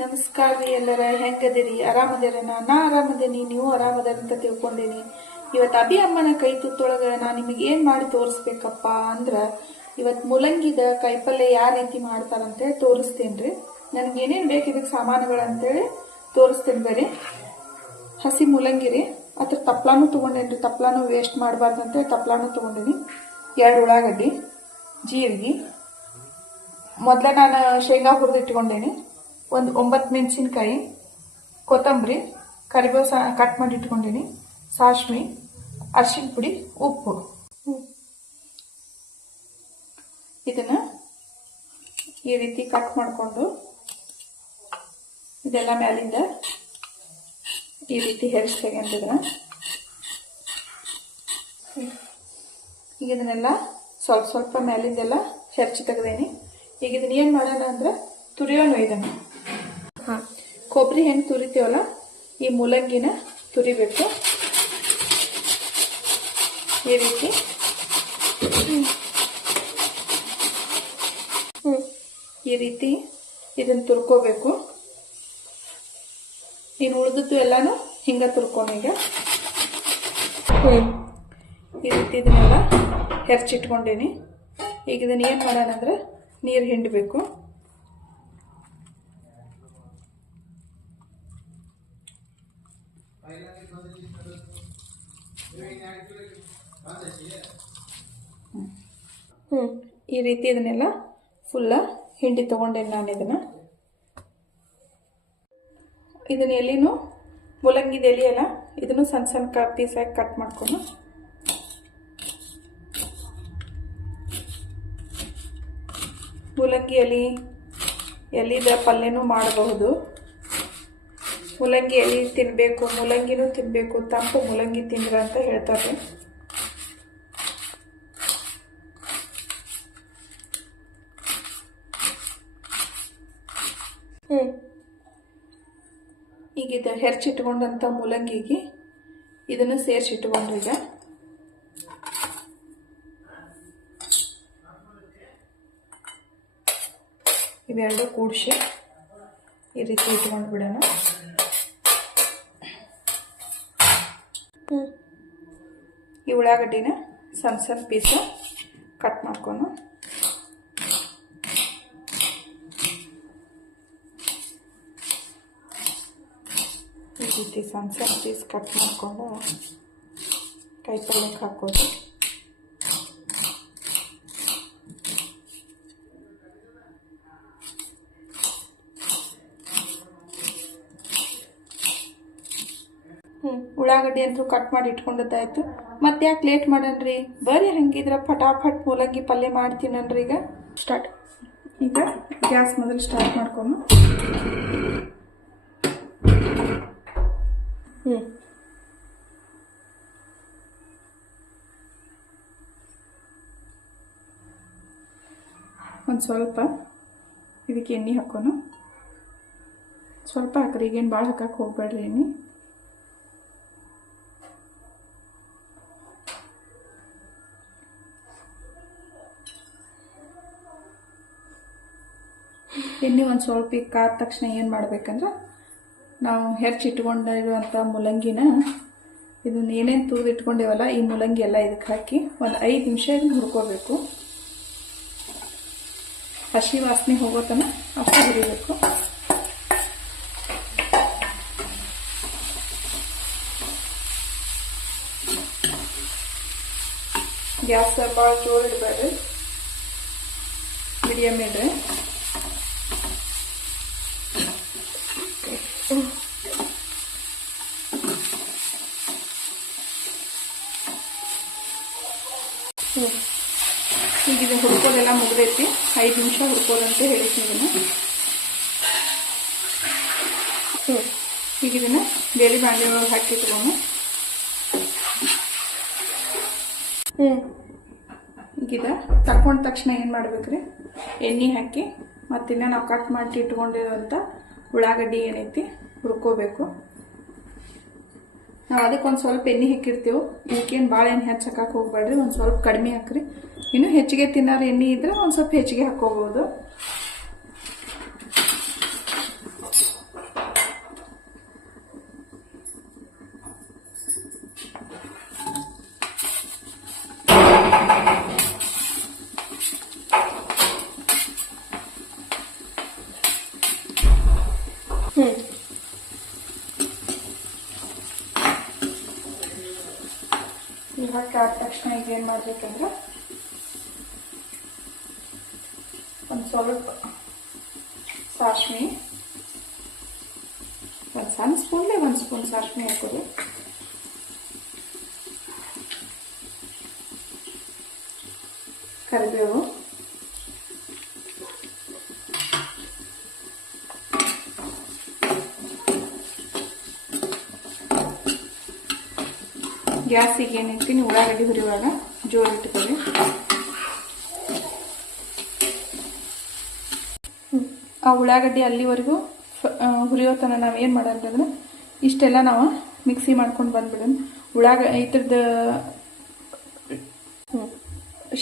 ನಮಸ್ಕಾರ ರೀ ಎಲ್ಲರ ಹೆಂಗದಿರಿ ಆರಾಮದಿರನ ನಾ ಆರಾಮದೇನಿ ನೀವು ಆರಾಮದರ ಅಂತ ತಿಳ್ಕೊಂಡೇನಿ ಇವತ್ತು ಅಭಿ ಅಮ್ಮನ ಕೈ ತುತ್ತೊಳಗ ನಾ ನಿಮಗೆ ಏನ್ ಮಾಡಿ ತೋರಿಸ್ಬೇಕಪ್ಪ ಅಂದ್ರ ಇವತ್ತು ಮುಲಂಗಿದ ಕೈಪಲ್ಯ ಯಾವ ರೀತಿ ಮಾಡ್ತಾರಂತೇಳಿ ತೋರಿಸ್ತೇನ್ರಿ ನನಗೆ ಏನೇನು ಬೇಕು ಇದಕ್ಕೆ ಸಾಮಾನುಗಳು ಅಂತೇಳಿ ತೋರಿಸ್ತೇನೆ ಬರ್ರಿ ಹಸಿ ಮುಲಂಗಿ ರೀ ಅದ್ರ ತಪ್ಲಾನು ತಗೊಂಡೇನ್ರಿ ತಪ್ಲಾನು ವೇಸ್ಟ್ ಮಾಡಬಾರ್ದಂತೆ ತಪ್ಲಾನು ತಗೊಂಡೇನಿ 2 ಉಳ್ಳಾಗಡ್ಡಿ ಜೀರಿಗೆ ಮೊದಲ ನಾನು ಶೇಂಗಾ ಹುರಿದು ಇಟ್ಕೊಂಡೇನಿ ಒಂದು 9 ಮೆಣಸಿನಕಾಯಿ ಕೊತ್ತಂಬರಿ ಕರಿಬೇವು ಕಟ್ ಮಾಡಿ ಇಟ್ಕೊಂಡೀನಿ ಸಾಸಿವೆ ಅರಿಶಿನ ಪುಡಿ ಉಪ್ಪು ಇದನ್ನ ಈ ರೀತಿ ಕಟ್ ಮಾಡಿಕೊಂಡು ಇದೆಲ್ಲ ಮ್ಯಾಲಿಂದ ಈ ರೀತಿ ಹೆರಿಸಿ ತೆಗೆದಿದ್ರ ಈಗ ಇದನ್ನೆಲ್ಲ ಸ್ವಲ್ಪ ಸ್ವಲ್ಪ ಮ್ಯಾಲಿಂದೆಲ್ಲ ಹೆರ್ಚಿ ತೆಗೆದೇನಿ ಈಗ ಇದನ್ನ ಏನು ಮಾಡೋಣ ಅಂದ್ರೆ ತುರಿಯೋಣ ಇದನ್ನು ಕೊಬ್ಬರಿ ಹೆಂಗೆ ತುರಿತೀವಲ್ಲ ಈ ಮುಲಂಗಿನ ತುರಿಬೇಕು ಈ ರೀತಿ ಈ ರೀತಿ ಇದನ್ನು ತುರ್ಕೋಬೇಕು ಇನ್ನು ಉಳಿದದ್ದು ಎಲ್ಲಾನು ಹಿಂಗ ತುರ್ಕೊಂಡು ಈಗ ಈ ರೀತಿ ಇದನ್ನೆಲ್ಲ ಹೆರ್ಚಿಟ್ಕೊಂಡೇನಿ ಈಗ ಇದನ್ನ ಏನು ಮಾಡೋಣ ಅಂದ್ರೆ ನೀರು ಹಿಂಡಬೇಕು ಈ ರೀತಿ ಇದನ್ನೆಲ್ಲ ಫುಲ್ಲ ಹಿಂಡಿ ತಗೊಂಡೇನಿ ನಾನು ಇದನ್ನ ಎಲ್ಲಿನೂ ಮುಲಂಗಿದ ಎಲೆ ಅಲ್ಲ ಇದನ್ನು ಸಣ್ಣ ಸಣ್ಣ ಪೀಸಾಗಿ ಕಟ್ ಮಾಡ್ಕೊಂಡು ಮುಲಂಗಿ ಎಲಿದ ಪಲ್ಯನೂ ಮಾಡಬಹುದು ಮುಲಂಗಿ ಎಲೆ ತಿನ್ನಬೇಕು ಮುಲಂಗಿನೂ ತಿನ್ನಬೇಕು ತಂಪು ಮುಲಂಗಿ ತಿಂದ್ರ ಅಂತ ಹೇಳ್ತಾರೆ ಈಗ ಇದು ಹೆರ್ಚಿಟ್ಕೊಂಡಂಥ ಮುಲಂಗಿಗೆ ಇದನ್ನು ಸೇರಿಸಿಟ್ಕೊಂಡ್ರಿ ಈಗ ಇವೆರಡು ಕೂಡಿಸಿ ಈ ರೀತಿ ಇಟ್ಕೊಂಡು ಬಿಡೋಣ ಈ ಉಳ್ಳಾಗಡ್ಡಿನ ಸಣ್ಣ ಸಣ್ಣ ಪೀಸ ಕಟ್ ಮಾಡ್ಕೊಂಡು ಈ ರೀತಿ ಸಣ್ಣ ಸಣ್ಣ ಪೀಸ್ ಕಟ್ ಮಾಡಿಕೊಂಡು ಕೈಪಲ್ಯಕ್ಕೆ ಹಾಕೋದು ಉಳ್ಳಾಗಡ್ಡಿ ಅಂತೂ ಕಟ್ ಮಾಡಿ ಇಟ್ಕೊಂಡದ್ದಾಯ್ತು ಮತ್ತೆ ಯಾಕೆ ಲೇಟ್ ಮಾಡನ್ರಿ ಬರೀ ಹಂಗಿದ್ರೆ ಫಟಾಫಟ್ ಮುಲಂಗಿ ಪಲ್ಯ ಮಾಡ್ತೀನನ್ರಿ ಈಗ ಸ್ಟಾರ್ಟ್ ಈಗ ಗ್ಯಾಸ್ ಮೊದಲು ಸ್ಟಾರ್ಟ್ ಮಾಡ್ಕೊಂಡು ಒಂದು ಸ್ವಲ್ಪ ಇದಕ್ಕೆ ಎಣ್ಣೆ ಹಾಕೋನು ಸ್ವಲ್ಪ ಹಾಕ್ರಿ ಈಗೇನು ಭಾಳ ಹಾಕಕ್ಕೆ ಹೋಗ್ಬೇಡ್ರಿ ಎಣ್ಣೆ ಎಣ್ಣೆ ಒಂದು ಸ್ವಲ್ಪ ಈಗ ಕಾದ ತಕ್ಷಣ ಏನು ಮಾಡ್ಬೇಕಂದ್ರೆ ನಾವು ಹೆರ್ಚಿಟ್ಕೊಂಡಿರುವಂಥ ಮುಲಂಗಿನ ಇದನ್ನ ಏನೇನು ತುರಿದು ಇಟ್ಕೊಂಡೇವಲ್ಲ ಈ ಮುಲಂಗಿ ಎಲ್ಲ ಇದಕ್ಕೆ ಹಾಕಿ ಒಂದು 5 ನಿಮಿಷ ಇದನ್ನು ಹುರ್ಕೋಬೇಕು ಹಸಿ ವಾಸನೆ ಹೋಗೋತನ ಅಷ್ಟು ಹುರಿಬೇಕು ಗ್ಯಾಸ್ ಭಾಳ ಜೋರು ಇಡಬೇಡ್ರಿ ಮೀಡಿಯಮ್ ಇಡ್ರಿ ಈಗ ಇದು ಹುರ್ಕೋದೆಲ್ಲ ಮುಗ್ದೈತಿ 5 ನಿಮಿಷ ಹುರ್ಕೋದಂತ ಹೇಳಿದ್ನಿ ಇದನ್ನು ಈಗ ಇದನ್ನು ಬೇರೆ ಬಾಂಡೆ ಒಳಗೆ ಹಾಕಿಟ್ಕೊಂಡು ಈಗ ತಕ್ಕೊಂಡ ತಕ್ಷಣ ಏನು ಮಾಡ್ಬೇಕ್ರಿ ಎಣ್ಣೆ ಹಾಕಿ ಮತ್ತಿನ್ನ ನಾವು ಕಟ್ ಮಾಡಿ ಇಟ್ಕೊಂಡಿರೋಂಥ ಉಳ್ಳಾಗಡ್ಡಿ ಏನೈತಿ ಹುರ್ಕೋಬೇಕು ನಾವು ಅದಕ್ಕೆ ಒಂದು ಸ್ವಲ್ಪ ಎಣ್ಣೆ ಹಾಕಿರ್ತೀವಿ ಇದಕ್ಕೇನು ಭಾಳ ಎಣ್ಣೆ ಹೆಚ್ಚಕ್ಕೆ ಹೋಗ್ಬೇಡ್ರಿ ಒಂದು ಸ್ವಲ್ಪ ಕಡಿಮೆ ಹಾಕ್ರಿ ಇನ್ನೂ ಹೆಚ್ಚಿಗೆ ತಿನ್ನೋರು ಎಣ್ಣೆ ಇದ್ರೆ ಒಂದು ಸ್ವಲ್ಪ ಹೆಚ್ಚಿಗೆ ಹಾಕೋಬಹುದು ತಕ್ಷಣ ಈಗ ಏನು ಮಾಡ್ಬೇಕಂದ್ರೆ ಒಂದು ಸ್ವಲ್ಪ ಸಾಸಿವೆ, ಒಂದು ಸಣ್ಣ ಸ್ಪೂನ್ಲೆ 1 ಸ್ಪೂನ್ ಸಾಸಿವೆ ಹಾಕೋದು. ಕರಿಬೇವು, ಗ್ಯಾಸಿಗೆ ಏನಿರ್ತೀನಿ ಉಳ್ಳಾಗಡ್ಡಿ ಹುರಿಯುವಾಗ ಜೋರು ಇಟ್ಕೊಳ್ಳಿ. ಆ ಉಳ್ಳಾಗಡ್ಡಿ ಅಲ್ಲಿವರೆಗೂ ಹುರಿಯೋ ತನಕ ನಾವು ಏನು ಮಾಡೋದಂದ್ರೆ ಇಷ್ಟೆಲ್ಲ ನಾವು ಮಿಕ್ಸಿ ಮಾಡ್ಕೊಂಡು ಬಂದ್ಬಿಡೋಣ. ಇದ್ರದ್ದು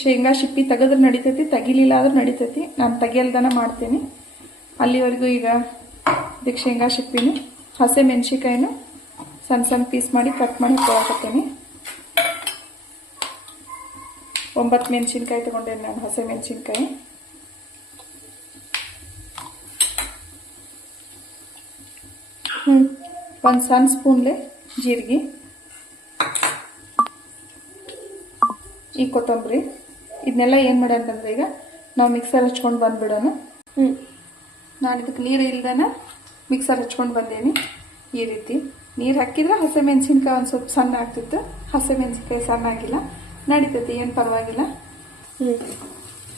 ಶೇಂಗಾ ಶಿಪ್ಪಿ ತೆಗೆದ್ರೆ ನಡಿತೈತಿ, ತೆಗಿಲಿಲ್ಲ ಆದ್ರೂ ನಡಿತೈತಿ. ನಾನು ತೆಗಿಯಲ್ದನ ಮಾಡ್ತೀನಿ. ಅಲ್ಲಿವರೆಗೂ ಈಗ ಇದಕ್ಕೆ ಶೇಂಗಾ ಶಿಪ್ಪಿನೂ ಹಸೆ ಮೆಣಸಿಕಾಯಿನೂ ಸಣ್ಣ ಸಣ್ಣ ಪೀಸ್ ಮಾಡಿ ಕಟ್ ಮಾಡಿ ಹಾಕೊಳಕತ್ತೀನಿ. 9 ಮೆಣಸಿನ್ಕಾಯಿ ತಗೊಂಡೇನೆ ನಾನು, ಹಸೆ ಮೆಣಸಿನ್ಕಾಯಿ. ಒಂದು ಸಣ್ಣ ಸ್ಪೂನ್ಲೆ ಜೀರಿಗೆ, ಈ ಕೊತ್ತಂಬರಿ. ಇದನ್ನೆಲ್ಲ ಏನು ಮಾಡೋದಂದ್ರೆ ಈಗ ನಾವು ಮಿಕ್ಸರ್ ಹಚ್ಕೊಂಡು ಬಂದ್ಬಿಡೋಣ. ನಾನು ಇದಕ್ಕೆ ನೀರು ಇಲ್ದನ ಮಿಕ್ಸರ್ ಹಚ್ಕೊಂಡು ಬಂದೇನಿ. ಈ ರೀತಿ ನೀರು ಹಾಕಿದ್ರೆ ಹಸೆ ಮೆಣಸಿನ್ಕಾಯಿ ಒಂದು ಸ್ವಲ್ಪ ಸಣ್ಣ ಆಗ್ತಿತ್ತು. ಹಸೆ ಮೆಣಸಿನ್ಕಾಯಿ ಸಣ್ಣ ಆಗಿಲ್ಲ, ನಡೀತೈತಿ, ಏನು ಪರವಾಗಿಲ್ಲ.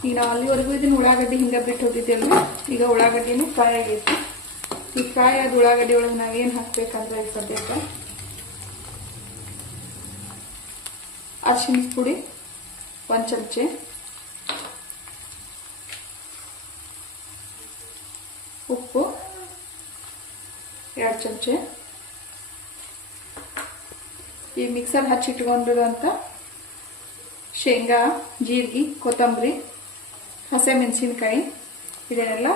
ಈಗ ನಾವು ಅಲ್ಲಿವರೆಗೂ ಇದನ್ನ ಉಳ್ಳಾಗಡ್ಡಿ ಹಿಂಗೆ ಬಿಟ್ಟು ಹೋಗಿದ್ದೆಲ್ಲ. ಈಗ ಉಳ್ಳಾಗಡ್ಡಿನೂ ಫ್ರೈ ಆಗೈತಿ. ಈ ಫ್ರೈ ಆದ ಉಳ್ಳಾಗಡ್ಡಿ ಒಳಗೆ ನಾವೇನು ಹಾಕ್ಬೇಕಂದ್ರೆ ಈಗ ಸದ್ಯಕ್ಕೆ ಅರಿಶಿನ ಪುಡಿ 1 ಚಮಚೆ, ಉಪ್ಪು 2 ಚಮಚೆ, ಈ ಮಿಕ್ಸರ್ ಹಚ್ಚಿಟ್ಕೊಂಡಿರುವಂಥ ಶೇಂಗಾ, ಜೀರಿಗೆ, ಕೊತ್ತಂಬರಿ, ಹಸೆ ಮೆಣಸಿನ್ಕಾಯಿ ಇದನ್ನೆಲ್ಲ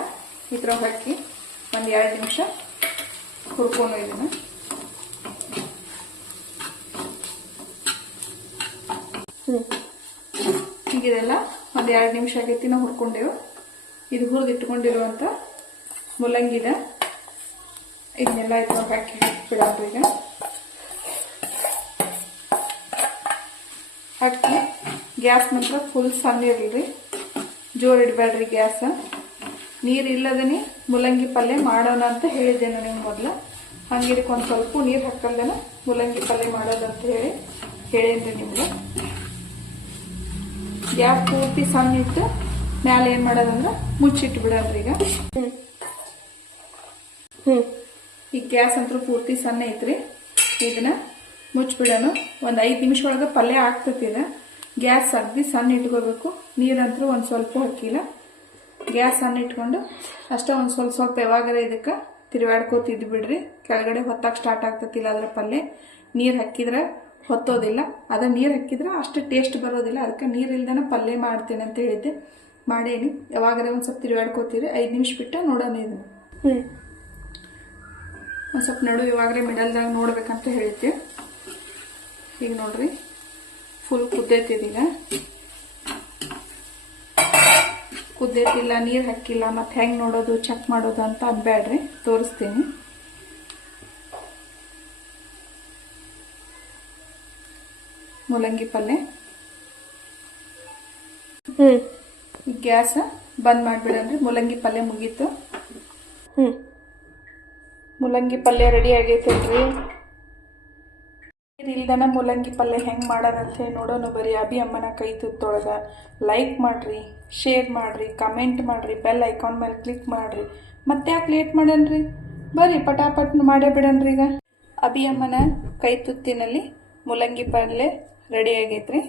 ಇದ್ರಾಗ ಹಾಕಿ ಒಂದು 2 ನಿಮಿಷ ಹುರ್ಕೊಂಡು ಇದನ್ನು. ಈಗ ಇದೆಲ್ಲ ಒಂದು 2 ನಿಮಿಷ ಆಗೈತಿ, ನಾವು ಹುರ್ಕೊಂಡೇವು. ಇದು ಹುರಿದಿಟ್ಕೊಂಡಿರುವಂಥ ಮೂಲಂಗಿದ ಇದನ್ನೆಲ್ಲ ಇದ್ರಾಗ ಹಾಕಿ ಬಿಡೋದು. ಈಗ ಹಾಕಿ ಗ್ಯಾಸ್ ಮಾತ್ರ ಫುಲ್ ಸಣ್ಣ ಇರಲಿ, ಜೋರು ಇಡಬೇಡ್ರಿ ಗ್ಯಾಸ್. ನೀರು ಇಲ್ಲದೇ ಮೂಲಂಗಿ ಪಲ್ಯ ಮಾಡೋಣ ಅಂತ ಹೇಳಿದ್ದೆ ನಾನು ನಿಮ್ಗೆ ಮೊದಲು. ಹಂಗೆ ಇದಕ್ಕೆ ಒಂದು ಸ್ವಲ್ಪ ನೀರು ಹಾಕಲ್ದನ ಮೂಲಂಗಿ ಪಲ್ಯ ಮಾಡೋದಂತ ಹೇಳೇನ್ರಿ ನಿಮ್ಗೆ. ಗ್ಯಾಸ್ ಪೂರ್ತಿ ಸಣ್ಣ ಇಟ್ಟು ಮ್ಯಾಲೆ ಏನು ಮಾಡೋದಂದ್ರೆ ಮುಚ್ಚಿಟ್ಟು ಬಿಡೋಣ್ರಿ. ಈಗ ಗ್ಯಾಸ್ ಅಂತೂ ಪೂರ್ತಿ ಸಣ್ಣ ಐತ್ರಿ. ಇದನ್ನ ಮುಚ್ಚಿಬಿಡೋಣ. ಒಂದು 5 ನಿಮಿಷ ಒಳಗೆ ಪಲ್ಯ ಆಗ್ತತಿದೆ. ಗ್ಯಾಸ್ ಅಗ್ದಿ ಸಣ್ಣ ಇಟ್ಕೋಬೇಕು. ನೀರಂತೂ ಒಂದು ಸ್ವಲ್ಪ ಹಾಕಿಲ್ಲ. ಗ್ಯಾಸ್ ಸಣ್ಣ ಇಟ್ಕೊಂಡು ಅಷ್ಟೇ ಒಂದು ಸ್ವಲ್ಪ ಯಾವಾಗಾರ ಇದಕ್ಕೆ ತಿರುವಾಡ್ಕೋತಿದ್ದು ಬಿಡ್ರಿ. ಕೆಳಗಡೆ ಹೊತ್ತಾಗ ಸ್ಟಾರ್ಟ್ ಆಗ್ತತಿಲ್ಲ ಅದ್ರ ಪಲ್ಯ. ನೀರು ಹಾಕಿದ್ರೆ ಹೊತ್ತೋದಿಲ್ಲ, ಅದ ನೀರು ಹಾಕಿದ್ರೆ ಅಷ್ಟು ಟೇಸ್ಟ್ ಬರೋದಿಲ್ಲ. ಅದಕ್ಕೆ ನೀರಿಲ್ದನ ಪಲ್ಯ ಮಾಡ್ತೇನೆ ಅಂತ ಹೇಳಿದ್ದೆ, ಮಾಡೇನಿ. ಯಾವಾಗಾರ ಒಂದು ಸ್ವಲ್ಪ ತಿರುವಾಡ್ಕೋತೀರಿ. 5 ನಿಮಿಷ ಬಿಟ್ಟು ನೋಡೋಣ ಇದನ್ನು. ಒಂದು ಸ್ವಲ್ಪ ನಡು ಇವಾಗಲೇ ಮಿಡಲ್ದಾಗ ನೋಡ್ಬೇಕಂತ ಹೇಳಿದ್ದೆ. ಈಗ ನೋಡ್ರಿ ಫುಲ್ ಕುದ್ದೈತಿದೀಗ. ಕುದ್ದೈತಿಲ್ಲ, ನೀರು ಹಾಕಿಲ್ಲ, ಮತ್ತೆ ಹೆಂಗೆ ನೋಡೋದು ಚೆಕ್ ಮಾಡೋದು ಅಂತ ಅನ್ಬೇಡ್ರಿ, ತೋರಿಸ್ತೀನಿ. ಮೂಲಂಗಿ ಪಲ್ಯ ಈಗ ಗ್ಯಾಸ್ ಬಂದ್ ಮಾಡ್ಬಿಡನ್ರಿ. ಮೂಲಂಗಿ ಪಲ್ಯ ಮುಗೀತು. ಮೂಲಂಗಿ ಪಲ್ಯ ರೆಡಿ ಆಗೈತಲ್ರಿ. ಇಲ್ದನ ಮೂಲಂಗಿ ಪಲ್ಯ ಹೆಂಗೆ ಮಾಡೋದಂತ ಹೇಳಿ ನೋಡೋಣ ಬರೀ ಅಭಿ ಅಮ್ಮನ ಕೈ ತುತ್ತೊಳಗ. ಲೈಕ್ ಮಾಡ್ರಿ, ಶೇರ್ ಮಾಡ್ರಿ, ಕಮೆಂಟ್ ಮಾಡ್ರಿ, ಬೆಲ್ ಐಕಾನ್ ಮೇಲೆ ಕ್ಲಿಕ್ ಮಾಡ್ರಿ. ಮತ್ತೆ ಯಾಕೆ ಲೇಟ್ ಮಾಡನ್ರಿ, ಬರ್ರಿ ಪಟಾಪಟ್ ಮಾಡೇ ಬಿಡನ್ರಿ. ಈಗ ಅಭಿ ಅಮ್ಮನ ಕೈ ತುತ್ತಿನಲ್ಲಿ ಮೂಲಂಗಿ ಪಲ್ಯ ರೆಡಿ ಆಗೈತ್ರಿ.